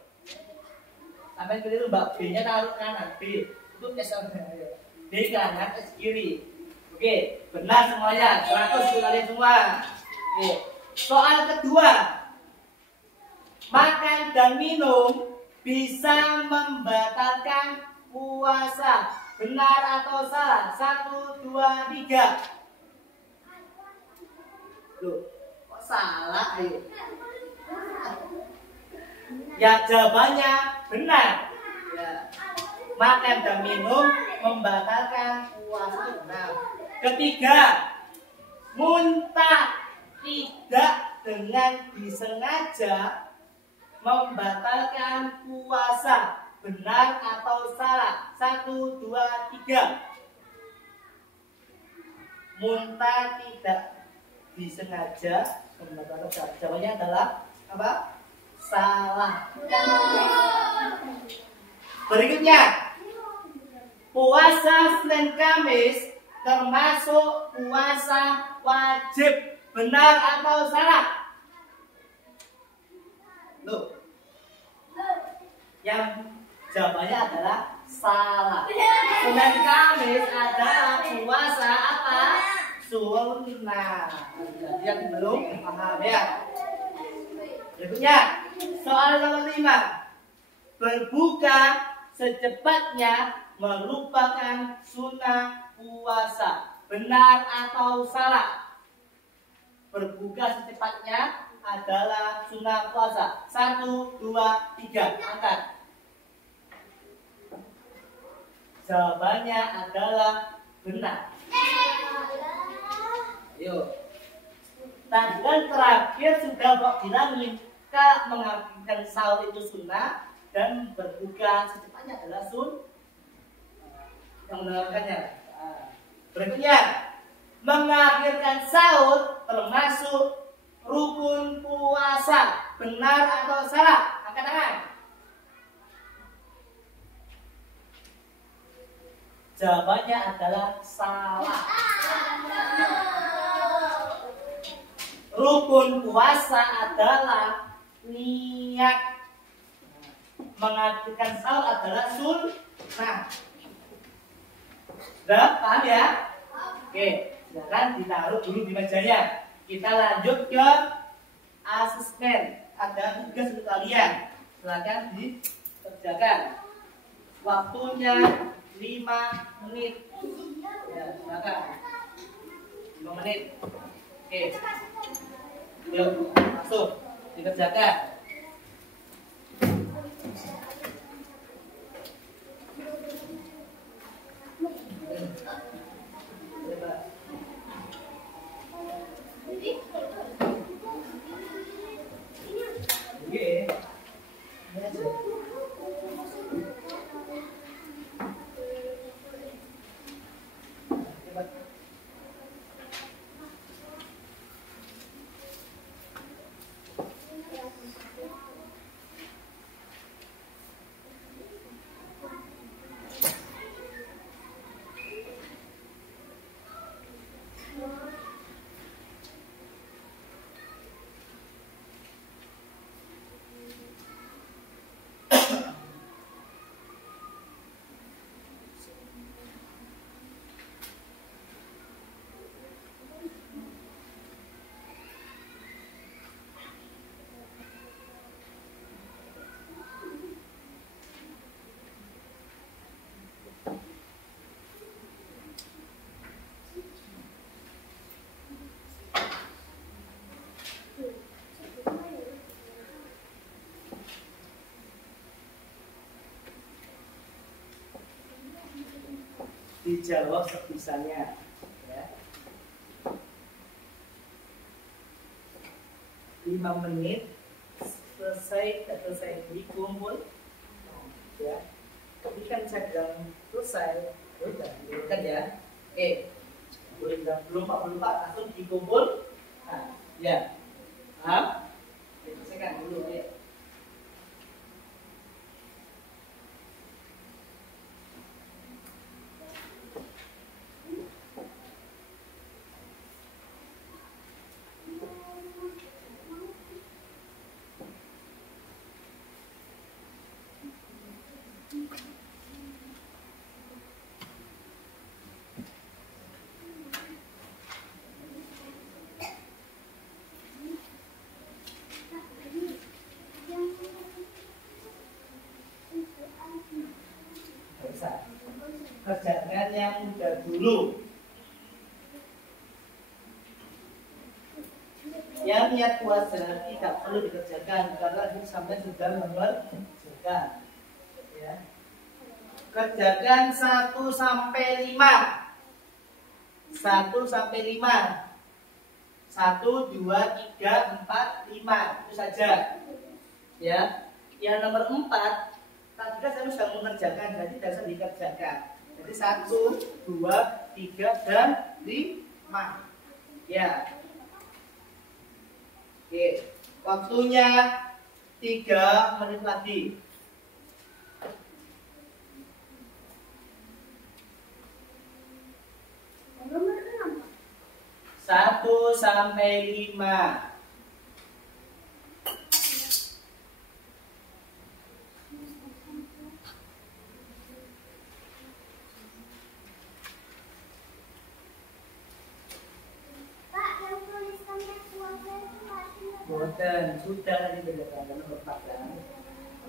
Sampai keliru Mbak. B-nya taruh kanan. B. Itu S. Ayo. B kanan, S kiri. Oke, benar semuanya. 100 kalian semua. Oke. Soal kedua. Makan dan minum bisa membatalkan puasa. Benar atau salah? 1, 2, 3. Loh, kok salah? Ayo. Ya, jawabannya benar. Ya. Makan dan minum membatalkan puasa. Benar. Ketiga, muntah tidak dengan disengaja membatalkan puasa. Benar atau salah? 1, 2, 3. Muntah tidak disengaja membatalkan puasa. Jawabannya adalah apa? Salah. Berikutnya, puasa Senin Kamis termasuk puasa wajib. Benar atau salah? Loh. Yang jawabannya adalah salah. Senin Kamis adalah puasa apa? Sunnah. Jadi yang belum paham ya. Berikutnya, soal nomor 5. Berbuka secepatnya merupakan sunnah puasa. Benar atau salah? Berbuka secepatnya adalah sunnah puasa. 1, 2, 3. Angkat. Jawabannya adalah benar. Ayo. Tadi kan terakhir sudah Pak bilangin, Kak, mengakhirkan sahur itu sunnah dan berbuka secepatnya adalah sunnah. Yang menerangkannya. Berikutnya, mengakhirkan sahur termasuk rukun puasa. Benar atau salah? Angkat tangan. Jawabannya adalah salah. Rukun puasa adalah niat. Mengakhirkan sahur adalah sunnah. Sudah paham ya? Oke, silakan ditaruh dulu di mejanya. Kita lanjut ke asesmen. Ada tugas untuk kalian. Silakan dikerjakan. Waktunya 5 menit. Ya, silakan. 5 menit. Oke. Yuk, masuk. Dikerjakan. dijawab sebisanya. Ya. 5 menit selesai dikumpul. Ya. Tapi kan saya bilang selesai, udah kan ya. Oke, belum 44 langsung dikumpul. Nah, ya, paham? Selesaikan dulu ya. Kerjakan yang mudah dulu. Yang niat puasa tidak perlu dikerjakan karena sampai sudah mengerjakan. Ya. Kerjakan 1 sampai 5. 1 sampai 5. 1, 2, 3, 4, 5 itu saja. Ya. Yang nomor 4 tadi kan saya sudah mengerjakan, jadi tidak usah dikerjakan. Jadi 1, 2, 3, dan 5. Ya. Oke. Waktunya 3 menit lagi. 1 sampai 5. Boten, sudah dibedakan nomor 4 kan?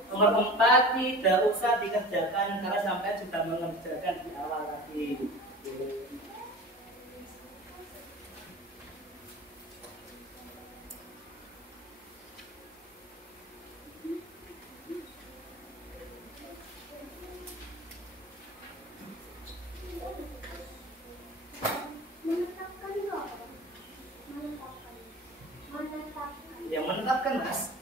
Nomor 4 tidak usah dikerjakan karena sampai sudah mengerjakan di awal tadi. Yang menetapkan mas,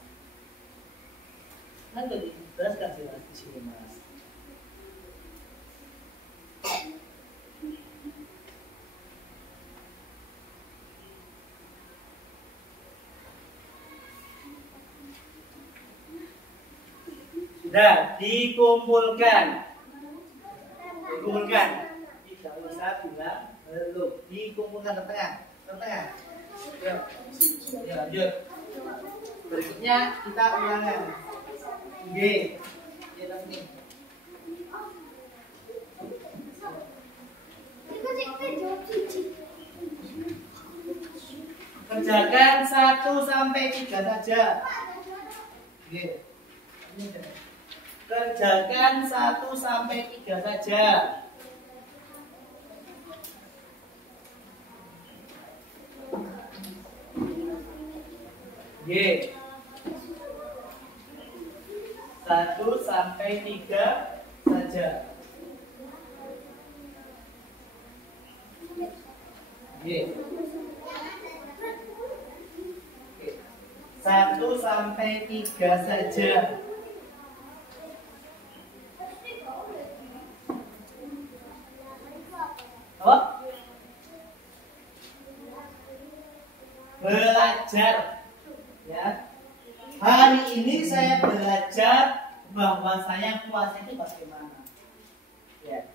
nanti dijelaskan sih mas di sini mas. Sudah dikumpulkan, tidak usah bilang belum. Dikumpulkan ke tengah, Yuk, lanjut. Berikutnya kita ulangan. G. Kerjakan 1 sampai 3 saja. G. Kerjakan 1 sampai 3 saja. G. 1 sampai 3 saja. G. 1 sampai 3 saja. Apa? Belajar. Ya. Hari ini saya belajar bahwasanya puasa itu bagaimana. Ya.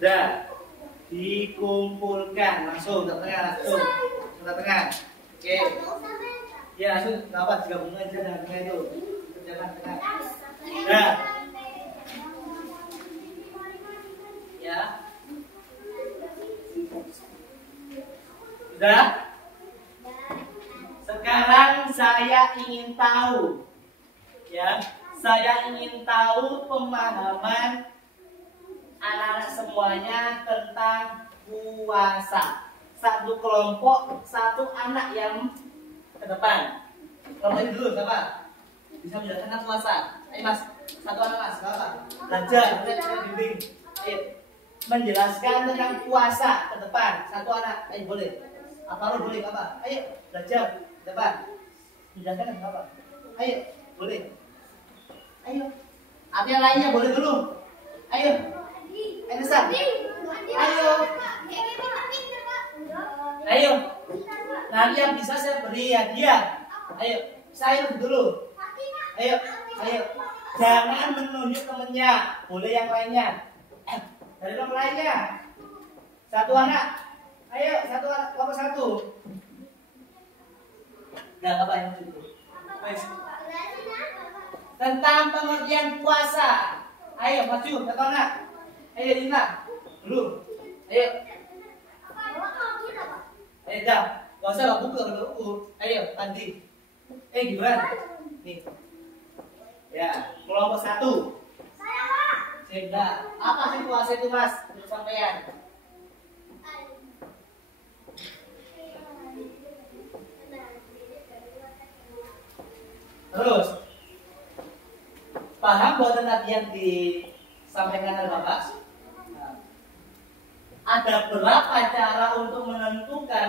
Sudah. Dikumpulkan langsung ke tengah, langsung ke tengah. Oke. Ya, langsung nggak apa, digabung aja dengan tengah itu. Kerjakan tengah. Sudah. Ya. Sudah. Sekarang saya ingin tahu, ya, saya ingin tahu pemahaman anak-anak semuanya tentang puasa. Satu kelompok, satu anak yang ke depan. Kelompok ini dulu, siapa? Bisa menjelaskan tentang puasa. Ayo mas, satu anak mas, siapa? Belajar, bimbing. Ayo, menjelaskan tentang puasa ke depan. Satu anak, ayo boleh. Apa lo boleh apa? Ayo, belajar ke depan. Menjelaskan tentang apa? Ayo, boleh. Ayo. Apa yang lainnya boleh dulu. Ayo. Ayo, San. Ayo. Ayo. Nanti yang bisa saya beri hadiah. Ayo, saya dulu. Ayo, ayo. Jangan menunjuk temennya. Boleh yang lainnya. Dari yang lainnya. Satu anak. Ayo, satu anak. Kelompok satu. Nah, apa yang itu? Tentang pengertian puasa. Ayo, maju, satu anak. Ayo, Dina. Dulu. Ayo. Ayo, dah. Gak usah buku. Ayo, Andi. Gibran. Nih. Ya, kelompok satu. Saya, Pak. Sudah. Apa sih puasa itu, Mas? Menurut sampean. Terus. Paham bahwa tadi yang disampaikan oleh Bapak? Nah, ada berapa cara untuk menentukan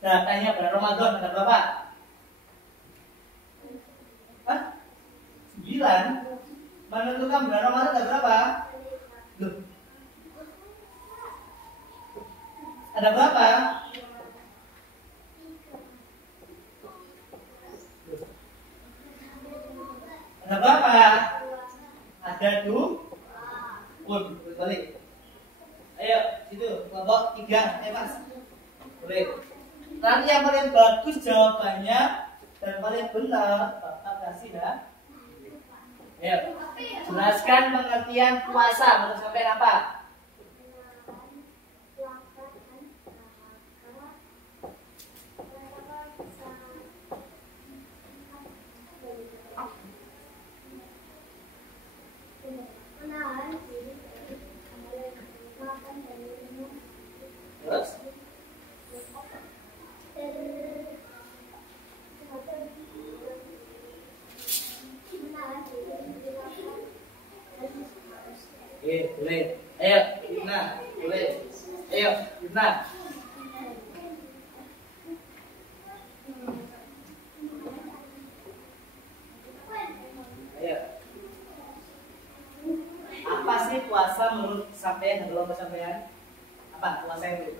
datanya bulan Ramadan? Ada berapa? Hah? 9. Menentukan bulan Ramadan ada berapa? Loh. Ada berapa? Ada berapa? Ada 2. Balik. Ayo, situ kelompok 3. Mas. Boleh. Nanti yang paling bagus jawabannya dan paling benar Bapak kasih ya. Ayo. Jelaskan pengertian puasa menurut sampai apa? Terus? Boleh. Ayo, Ibna. Boleh. Ayo, Ibna. Ayo. Apa sih puasa menurut sampean dan kelompok sampean? Apa puasa itu?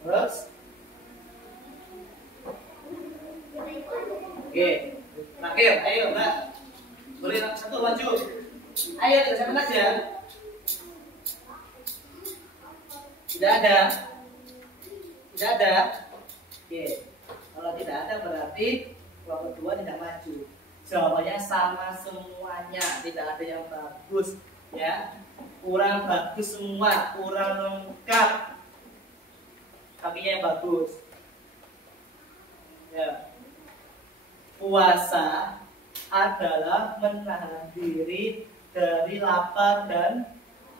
Terus? Oke. Terakhir, ayo Mbak. Boleh satu maju. Ayo kita sama aja. Tidak ada. Tidak ada. Oke. Kalau tidak ada berarti kelompok 2 tidak maju. Jawabannya sama semuanya, tidak ada yang bagus, ya. Kurang bagus semua, kurang lengkap. Kakinya yang bagus. Ya. Puasa adalah menahan diri dari lapar dan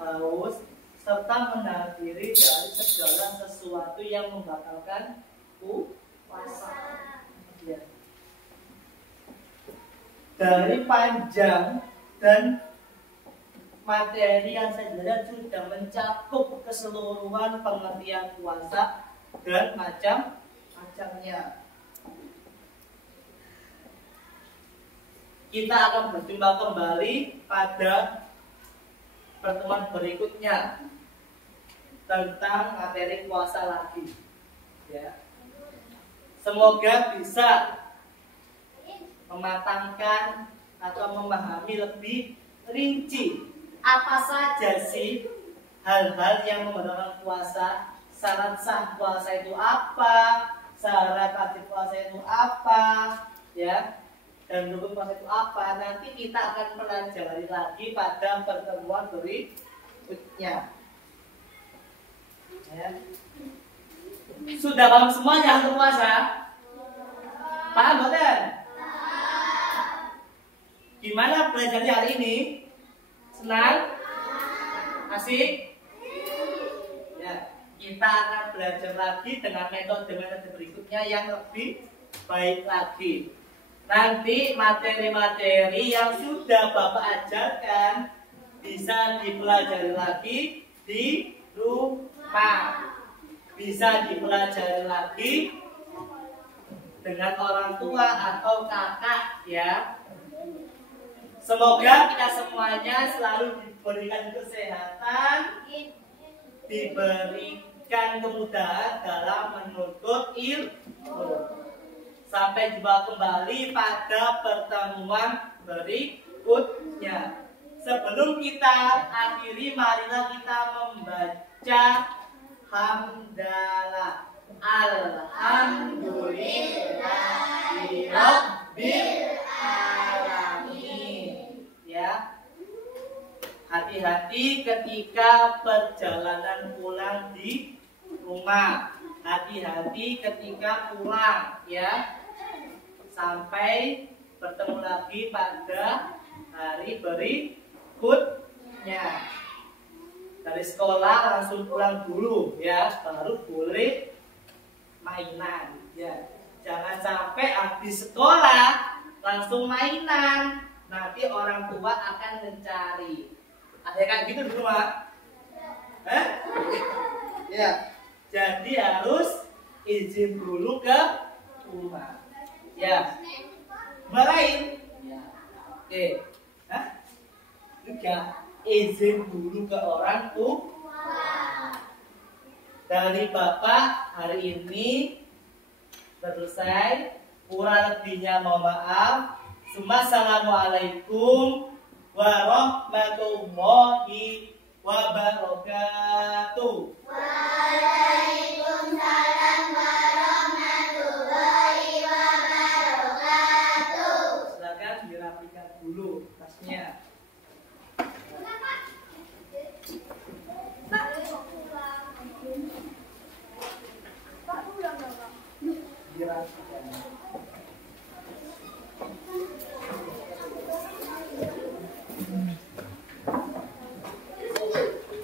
haus serta menahan diri dari segala sesuatu yang membatalkan puasa. Ya. Dari panjang dan materi yang saya jelaskan sudah mencakup keseluruhan pengertian puasa dan macam-macamnya. Kita akan berjumpa kembali pada pertemuan berikutnya tentang materi puasa lagi. Ya. Semoga bisa mematangkan atau memahami lebih rinci apa saja sih hal-hal yang membatalkan puasa, syarat sah puasa itu apa, syarat wajib puasa itu apa, ya, dan rukun puasa itu apa. Nanti kita akan pelajari lagi pada pertemuan berikutnya. Ya. Sudah paham semuanya untuk puasa? Paham betul? Gimana belajarnya hari ini? Senang? Asik? Ya, kita akan belajar lagi dengan metode-metode berikutnya yang lebih baik lagi. Nanti materi-materi yang sudah Bapak ajarkan bisa dipelajari lagi di rumah. Bisa dipelajari lagi dengan orang tua atau kakak, ya. Semoga kita semuanya selalu diberikan kesehatan, diberikan kemudahan dalam menuntut ilmu. Sampai jumpa kembali pada pertemuan berikutnya. Sebelum kita akhiri, marilah kita membaca hamdalah. Alhamdulillahirabbil alamin. Ya. Hati-hati ketika perjalanan pulang di rumah. Hati-hati ketika pulang, ya. Sampai bertemu lagi pada hari berikutnya. Dari sekolah langsung pulang dulu, ya, baru boleh mainan, ya. Jangan sampai habis sekolah langsung mainan, nanti orang tua akan mencari. Ada kayak gitu di rumah? Ya, jadi harus izin dulu ke rumah, ya. Marahin, ya. Oke, juga izin dulu ke orang tua. Dari Bapak hari ini selesai. Kurang lebihnya mohon maaf. Assalamualaikum warahmatullahi wabarakatuh.